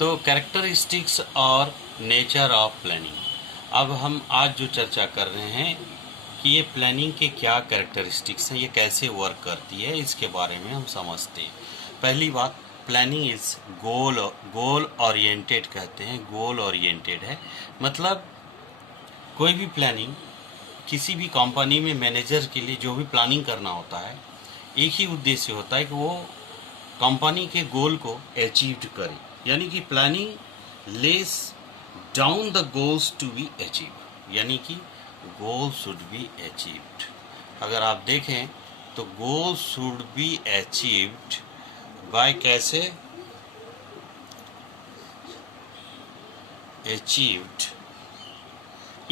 तो कैरेक्टरिस्टिक्स और nature of planning. अब हम आज जो चर्चा कर रहे हैं कि ये प्लानिंग के क्या कैरेक्टरिस्टिक्स हैं, ये कैसे वर्क करती है, इसके बारे में हम समझते हैं। पहली बात, प्लानिंग इज गोल ओरिएंटेड कहते हैं, गोल ओरिएंटेड है। मतलब कोई भी प्लानिंग, किसी भी कंपनी में मैनेजर के लिए जो भी प्लानिंग करना होता है, एक ही उद्देश्य होता है कि वो कंपनी के गोल को अचीव करे। यानी कि planning lays down the goals to be achieve, यानी कि गोल शुड बी अचीव्ड। अगर आप देखें तो goal should be achieved by कैसे achieved,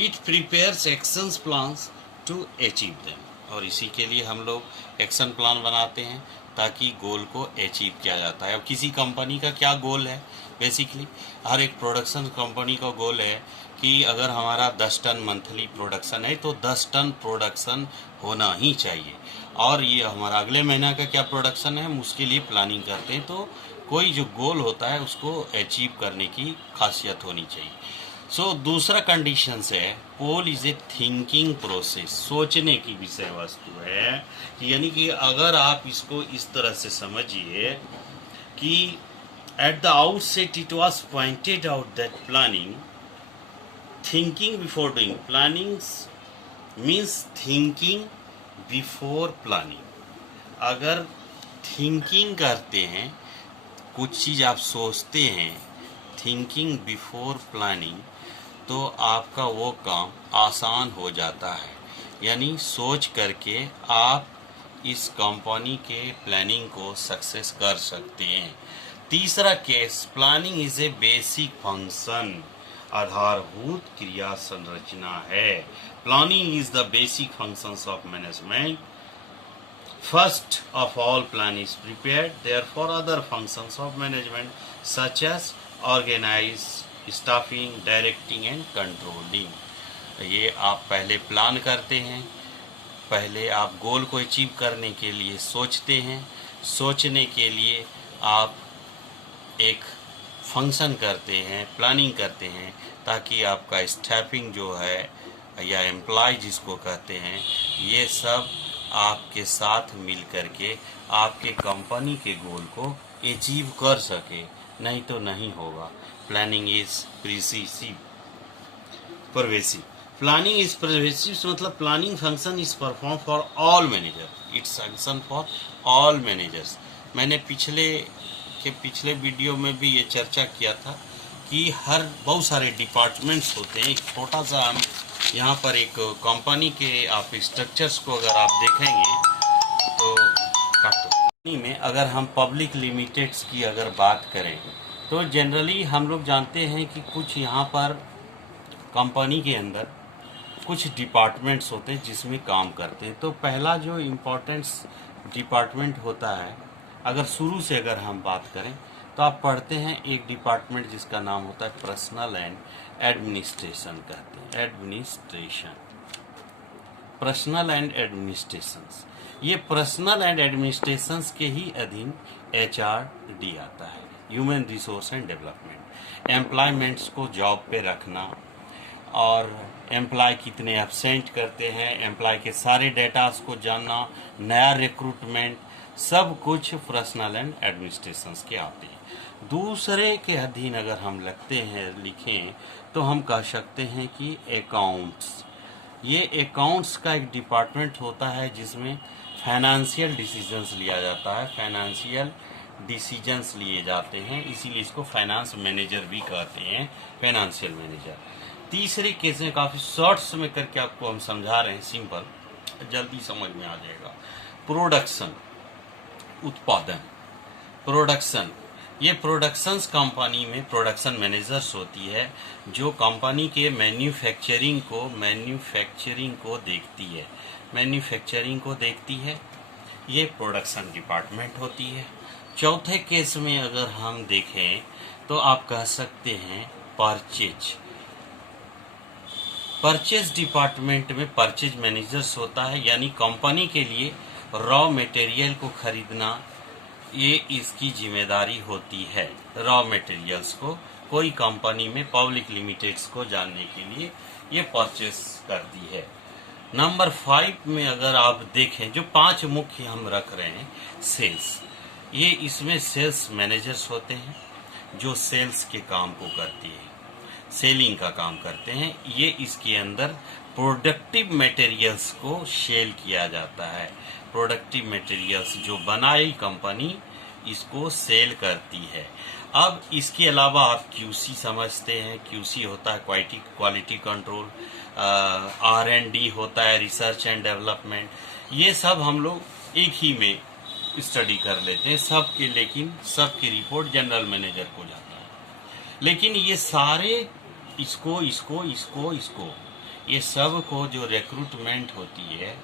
it prepares actions plans to achieve them. और इसी के लिए हम लोग एक्शन प्लान बनाते हैं ताकि गोल को अचीव किया जाता है। अब किसी कंपनी का क्या गोल है, बेसिकली हर एक प्रोडक्शन कंपनी का गोल है कि अगर हमारा 10 टन मंथली प्रोडक्शन है तो 10 टन प्रोडक्शन होना ही चाहिए। और ये हमारा अगले महीना का क्या प्रोडक्शन है, हम उसके लिए प्लानिंग करते हैं। तो कोई जो गोल होता है उसको अचीव करने की खासियत होनी चाहिए। दूसरा कंडीशन है, pole is a thinking process, सोचने की विषय वस्तु है। यानी कि अगर आप इसको इस तरह से समझिए कि at the outset it was pointed out that planning, thinking before doing, planning means thinking before planning. अगर थिंकिंग करते हैं, कुछ चीज़ आप सोचते हैं, थिंकिंग बिफोर प्लानिंग, तो आपका वो काम आसान हो जाता है। यानी सोच करके आप इस कंपनी के प्लानिंग को सक्सेस कर सकते हैं। तीसरा case, planning is a basic function, आधारभूत क्रिया संरचना है। Planning is the basic functions of management. First of all, plan is prepared. Therefore, other functions of management such as organize, staffing, directing and controlling. ये आप पहले plan करते हैं, पहले आप गोल को अचीव करने के लिए सोचते हैं, सोचने के लिए आप एक फंक्शन करते हैं, प्लानिंग करते हैं, ताकि आपका स्टाफिंग जो है या एम्प्लॉय जिसको कहते हैं, ये सब आपके साथ मिल करके आपके कंपनी के गोल को अचीव कर सके, नहीं तो नहीं होगा। Planning is pervasive. Planning is pervasive मतलब planning function is perform for all manager, it's function for all managers. मैंने पिछले वीडियो में भी ये चर्चा किया था कि बहुत सारे डिपार्टमेंट्स होते हैं। एक छोटा सा हम यहाँ पर एक कंपनी के आप स्ट्रक्चर्स को अगर आप देखेंगे तो कंपनी में अगर हम पब्लिक लिमिटेड्स की अगर बात करें तो जनरली हम लोग जानते हैं कि कुछ यहाँ पर कंपनी के अंदर कुछ डिपार्टमेंट्स होते हैं जिसमें काम करते हैं। तो पहला जो इम्पोर्टेंस डिपार्टमेंट होता है, अगर शुरू से अगर हम बात करें तो आप पढ़ते हैं एक डिपार्टमेंट जिसका नाम होता है पर्सनल एंड एडमिनिस्ट्रेशन कहते हैं। एडमिनिस्ट्रेशन, पर्सनल एंड एडमिनिस्ट्रेशन, ये पर्सनल एंड एडमिनिस्ट्रेशन के ही अधीन HRD आता है, human resource and development. Employments को जॉब पे रखना और एम्प्लॉय कितने एब्सेंट करते हैं, एम्प्लॉय के सारे डेटास को जानना, नया रिक्रूटमेंट, सब कुछ पर्सनल एंड एडमिनिस्ट्रेशन के आते हैं। दूसरे के अधीन अगर हम लिखें तो हम कह सकते हैं कि अकाउंट्स। ये अकाउंट्स का एक डिपार्टमेंट होता है जिसमें फाइनेंशियल डिसीजंस लिया जाता है, फाइनेंशियल डिसीजंस लिए जाते हैं, इसीलिए इसको फाइनेंस मैनेजर भी कहते हैं, फाइनेंशियल मैनेजर। तीसरे केस में काफ़ी शॉर्ट्स में करके आपको हम समझा रहे हैं, सिंपल, जल्दी समझ में आ जाएगा। प्रोडक्शन, उत्पादन, प्रोडक्शन, ये प्रोडक्शंस कंपनी में प्रोडक्शन मैनेजर्स होती है जो कंपनी के मैन्युफैक्चरिंग को देखती है, ये प्रोडक्शन डिपार्टमेंट होती है। चौथे केस में अगर हम देखें तो आप कह सकते हैं परचेज डिपार्टमेंट में परचेज मैनेजर्स होता है, यानी कंपनी के लिए रॉ मटेरियल को खरीदना ये इसकी जिम्मेदारी होती है। रॉ मटेरियल्स को कोई कंपनी में पब्लिक लिमिटेड्स को जानने के लिए ये परचेस करती है। नंबर 5 में अगर आप देखें, जो 5 मुख्य हम रख रहे हैं, सेल्स, ये इसमें सेल्स मैनेजर्स होते हैं जो सेल्स के काम को करती है, सेलिंग का काम करते हैं। ये इसके अंदर प्रोडक्टिव मटेरियल्स को सेल किया जाता है। प्रोडक्टिव मटेरियल्स जो बनाई कंपनी इसको सेल करती है। अब इसके अलावा आप क्यूसी समझते हैं, क्यूसी होता है क्वालिटी कंट्रोल, R&D होता है रिसर्च एंड डेवलपमेंट। ये सब हम लोग एक ही में स्टडी कर लेते हैं सबके, लेकिन सबकी रिपोर्ट जनरल मैनेजर को जाता है। लेकिन ये सारे इसको ये सब को जो रिक्रूटमेंट होती है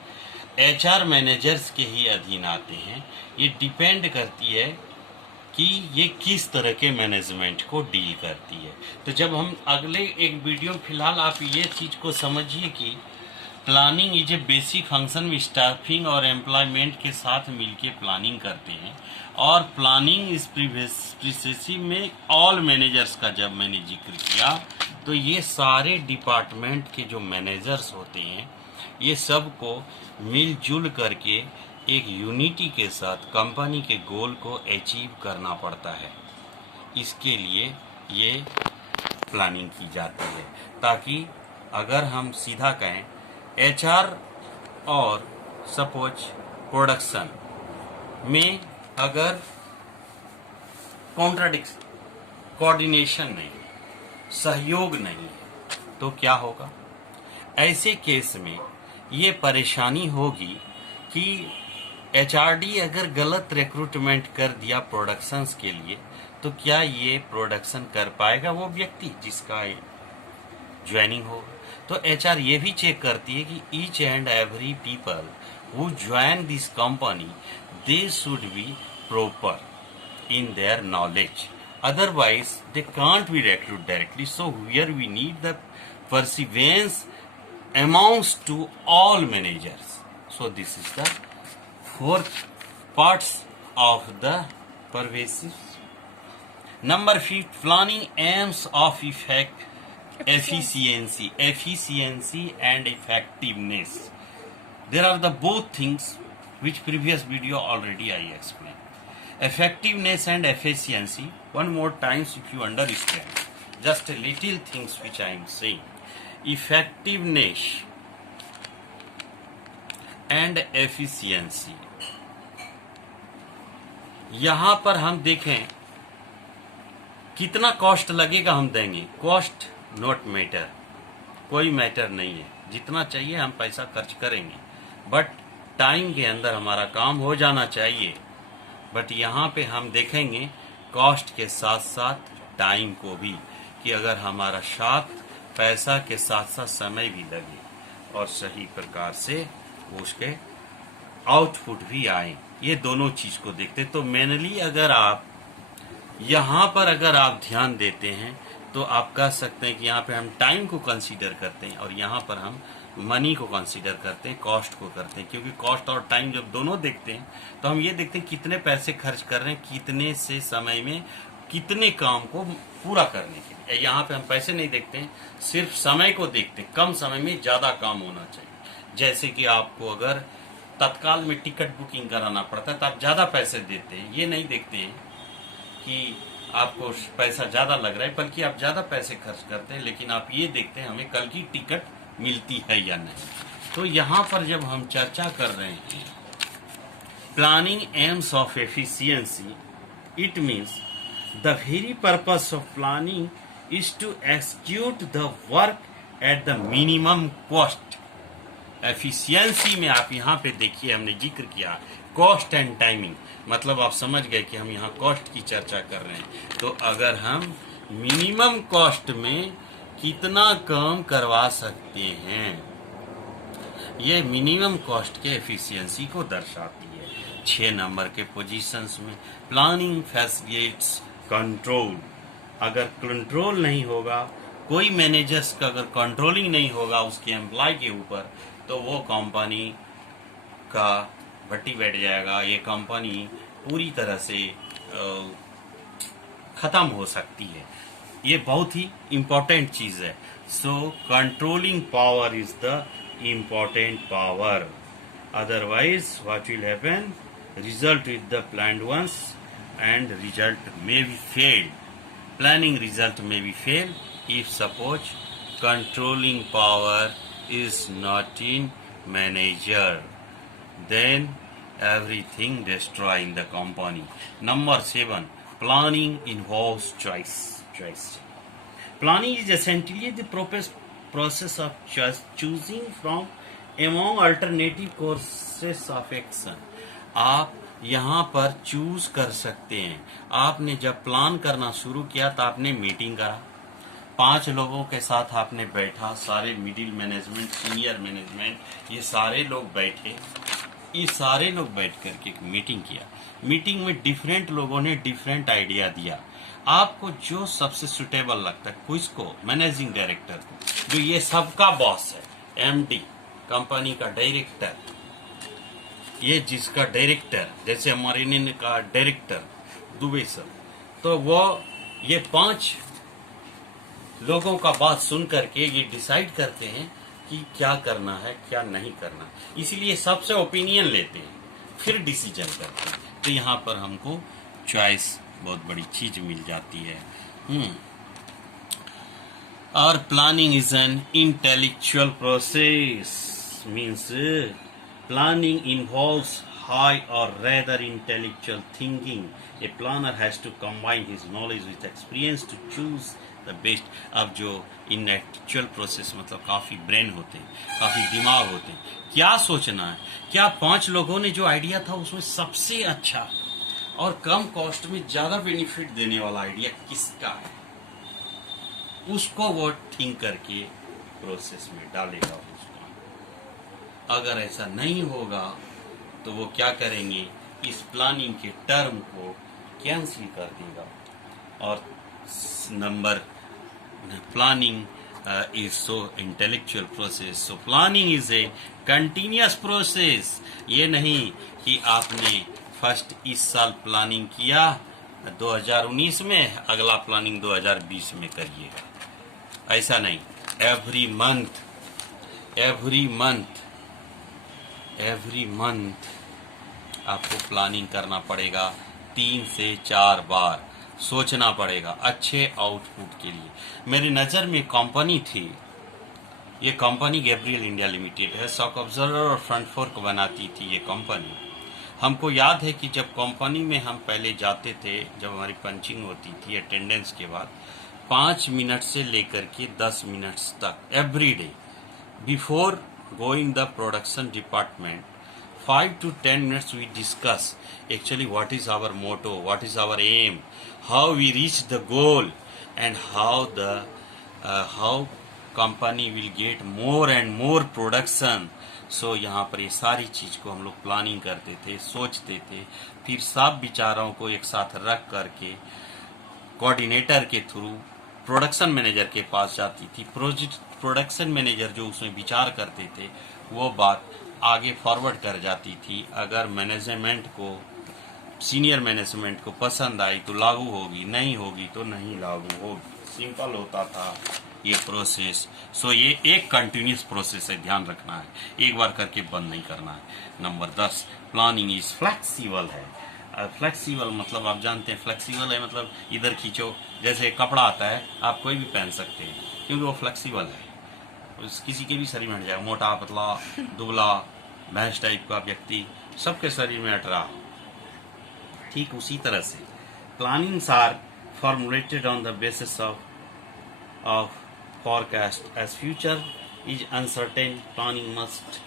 HR मैनेजर्स के ही अधीन आते हैं। ये डिपेंड करती है कि ये किस तरह के मैनेजमेंट को डील करती है। तो जब हम अगले एक वीडियो, फिलहाल आप ये चीज़ को समझिए कि planning is a basic function में स्टाफिंग और एम्प्लॉयमेंट के साथ मिलके प्लानिंग करते हैं। और प्लानिंग इस प्रिसेसिव में ऑल मैनेजर्स का जब मैंने जिक्र किया तो ये सारे डिपार्टमेंट के जो मैनेजर्स होते हैं ये सब को मिलजुल करके एक यूनिटी के साथ कंपनी के गोल को अचीव करना पड़ता है। इसके लिए ये प्लानिंग की जाती है, ताकि अगर हम सीधा कहें HR और सपोज प्रोडक्शन में अगर कोऑर्डिनेशन नहीं, सहयोग नहीं तो क्या होगा? ऐसे केस में ये परेशानी होगी कि HRD अगर गलत रिक्रूटमेंट कर दिया प्रोडक्शंस के लिए तो क्या ये प्रोडक्शन कर पाएगा वो व्यक्ति जिसका ज्वाइनिंग होगा? तो HR ये भी चेक करती है कि each and every people who join this company they should be proper in their knowledge, otherwise they can't be recruited directly. So here we need the perseverance amounts to all managers. So this is the 4 parts of the pervasive. Number 5, planning aims of efficiency and effectiveness. There are the both things which previous video already I explained. Effectiveness and efficiency, one more times if you understand, just a little things which I am saying. Effectiveness and efficiency, यहाँ पर हम देखें कितना cost लगेगा हम देंगे। Cost not matter, कोई matter नहीं है, जितना चाहिए हम पैसा खर्च करेंगे, बट टाइम के अंदर हमारा काम हो जाना चाहिए। बट यहाँ पे हम देखेंगे कॉस्ट के साथ साथ टाइम को भी, कि अगर हमारा साथ पैसा के साथ साथ समय भी लगे और सही प्रकार से उसके आउटपुट भी आए, ये दोनों चीज को देखते। तो मेनली अगर आप यहाँ पर अगर आप ध्यान देते हैं तो आप कह सकते हैं कि यहाँ पे हम टाइम को कंसीडर करते हैं और यहाँ पर हम मनी को कंसीडर करते हैं, कॉस्ट को करते हैं। क्योंकि कॉस्ट और टाइम जब दोनों देखते हैं तो हम ये देखते हैं कितने पैसे खर्च कर रहे हैं, कितने से समय में कितने काम को पूरा करने के लिए। यहाँ पे हम पैसे नहीं देखते हैं, सिर्फ समय को देखते हैं, कम समय में ज्यादा काम होना चाहिए। जैसे कि आपको अगर तत्काल में टिकट बुकिंग कराना पड़ता है तो आप ज्यादा पैसे देते हैं, ये नहीं देखते हैं कि आपको पैसा ज्यादा लग रहा है, बल्कि आप ज्यादा पैसे खर्च करते हैं, लेकिन आप ये देखते हैं हमें कल की टिकट मिलती है या नहीं। तो यहाँ पर जब हम चर्चा कर रहे हैं planning aims of efficiency, it means the very purpose of planning is to execute the work at the minimum cost. Efficiency में आप यहाँ पे देखिए हमने जिक्र किया कॉस्ट एंड टाइमिंग, मतलब आप समझ गए कि हम यहाँ कॉस्ट की चर्चा कर रहे हैं। तो अगर हम मिनिमम कॉस्ट में कितना काम करवा सकते हैं, ये मिनिमम कॉस्ट के एफिशिएंसी को दर्शाती है। 6 नंबर के पोजीशंस में प्लानिंग फैसिलिटेट्स कंट्रोल। अगर कंट्रोल नहीं होगा, कोई मैनेजर्स का अगर कंट्रोलिंग नहीं होगा उसके एम्प्लॉय के ऊपर, तो वो कंपनी का भट्टी बैठ जाएगा, ये कंपनी पूरी तरह से खत्म हो सकती है। ये बहुत ही इम्पोर्टेंट चीज है। So controlling power is the important power, otherwise what will happen, result with the planned ones and result may be failed. Planning result may be failed if suppose controlling power is not in manager, then everything destroy in the company. Number 7, planning involves choice. Planning is essentially the process of choosing from among alternative courses of action. आप यहाँ पर choose कर सकते हैं। आपने जब plan करना शुरू किया तो आपने मीटिंग करा, 5 लोगों के साथ आपने बैठा, सारे मिडिल मैनेजमेंट, सीनियर मैनेजमेंट, ये सारे लोग बैठे, ये सारे लोग बैठ करके एक मीटिंग किया। मीटिंग में डिफरेंट लोगों ने डिफरेंट आइडिया दिया। आपको जो सबसे सुटेबल लगता है, किसको, मैनेजिंग डायरेक्टर को, जो ये सबका बॉस है, एमडी, कंपनी का डायरेक्टर, ये जिसका डायरेक्टर, जैसे हमारे इन का डायरेक्टर दुबे सर, तो वो ये 5 लोगों का बात सुन करके ये डिसाइड करते हैं कि क्या करना है, क्या नहीं करना। इसीलिए सबसे ओपिनियन लेते हैं, फिर डिसीजन करते हैं। तो यहाँ पर हमको चॉइस बहुत बड़ी चीज मिल जाती है। और planning is an intellectual process, means planning involves high or rather intellectual thinking. A planner has to combine his knowledge with experience to choose the best. अब जो intellectual process मतलब काफी ब्रेन होते हैं, काफी दिमाग होते हैं, क्या सोचना है, क्या 5 लोगों ने जो आइडिया था उसमें सबसे अच्छा और कम कॉस्ट में ज्यादा बेनिफिट देने वाला आइडिया किसका है, उसको वो थिंक करके प्रोसेस में डालेगा। अगर ऐसा नहीं होगा तो वो क्या करेंगे, इस प्लानिंग के टर्म को कैंसिल कर देगा। और number, planning is so intellectual process, so planning is a continuous process. ये नहीं कि आपने फर्स्ट इस साल प्लानिंग किया 2019 में, अगला प्लानिंग 2020 में करिएगा, ऐसा नहीं। एवरी मंथ आपको प्लानिंग करना पड़ेगा, 3 से 4 बार सोचना पड़ेगा अच्छे आउटपुट के लिए। मेरी नज़र में कंपनी थी, ये कंपनी गैब्रियल इंडिया लिमिटेड है, शॉक ऑब्जर्वर और फ्रंट फोर्क बनाती थी ये कंपनी। हमको याद है कि जब कंपनी में हम पहले जाते थे, जब हमारी पंचिंग होती थी अटेंडेंस के बाद, 5 मिनट से लेकर के 10 मिनट्स तक every day, before going the production department, 5 to 10 minutes we discuss actually what is our motto, what is our aim, how we reach the goal, and how company will get more and more production. So यहाँ पर ये सारी चीज को हम लोग planning करते थे, सोचते थे, फिर सब विचारों को एक साथ रख करके कोऑर्डिनेटर के थ्रू प्रोडक्शन मैनेजर के पास जाती थी। प्रोडक्शन मैनेजर जो उसमें विचार करते थे वो बात आगे फॉरवर्ड कर जाती थी। अगर मैनेजमेंट को, सीनियर मैनेजमेंट को पसंद आई तो लागू होगी, नहीं होगी तो नहीं लागू होगी। सिंपल होता था ये प्रोसेस। सो ये एक कंटिन्यूस प्रोसेस है, ध्यान रखना है, एक बार करके बंद नहीं करना है। नंबर 10, प्लानिंग इज फ्लेक्सिबल है। फ्लेक्सिबल मतलब आप जानते हैं, फ्लेक्सिबल है मतलब इधर खींचो, जैसे कपड़ा आता है आप कोई भी पहन सकते हैं क्योंकि वो फ्लेक्सिबल है, किसी के भी शरीर में हट जाएगा, मोटा पतला दुबला भैंस टाइप का व्यक्ति, सबके शरीर में हट रहा। ठीक उसी तरह से plannings are formulated on the basis of forecast. As future is uncertain, planning must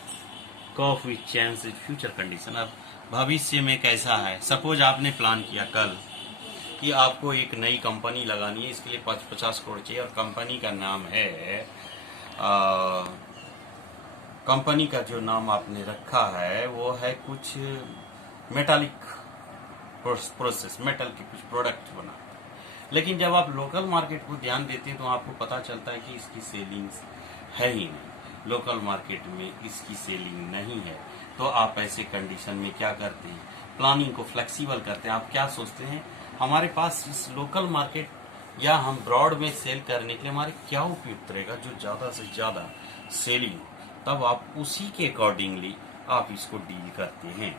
cope with change in future condition. अब भविष्य में कैसा है, सपोज आपने प्लान किया कल कि आपको एक नई कंपनी लगानी है, इसके लिए 50 करोड़ चाहिए और कंपनी का नाम है, कंपनी का जो नाम आपने रखा है वो है कुछ मेटालिक प्रोसेस, मेटल के कुछ प्रोडक्ट बना। लेकिन जब आप लोकल मार्केट को ध्यान देते हैं तो आपको पता चलता है कि इसकी सेलिंग्स है ही नहीं, लोकल मार्केट में इसकी सेलिंग नहीं है। तो आप ऐसे कंडीशन में क्या करते हैं, प्लानिंग को फ्लेक्सिबल करते हैं। आप क्या सोचते हैं, हमारे पास इस लोकल मार्केट या हम ब्रॉड में सेल करने के लिए हमारे क्या उपयुक्त रहेगा, जो ज़्यादा से ज़्यादा सेलिंग, तब आप उसी के अकॉर्डिंगली आप इसको डील करते हैं.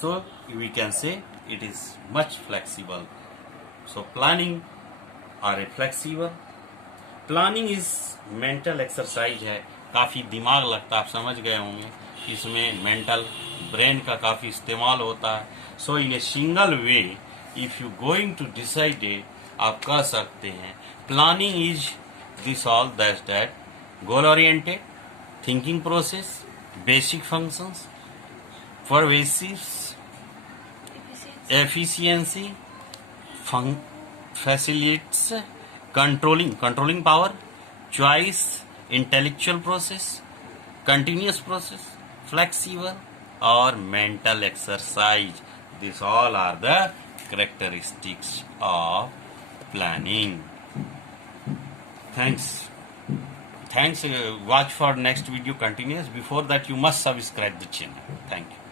So we can say it is much flexible. So planning are a flexible. Planning is mental exercise है, काफ़ी दिमाग लगता है, आप समझ गए होंगे. इसमें मेंटल ब्रेन का काफ़ी इस्तेमाल होता है. So in a single way if you going to decide it, आप कह सकते हैं planning is this all that goal oriented thinking process, basic functions, pervasive efficiency, facilitates controlling power, choice, intellectual process, continuous process, flexible, or mental exercise. These all are the characteristics of planning. Thanks. Watch for next video continuous. Before that, you must subscribe the channel. Thank you.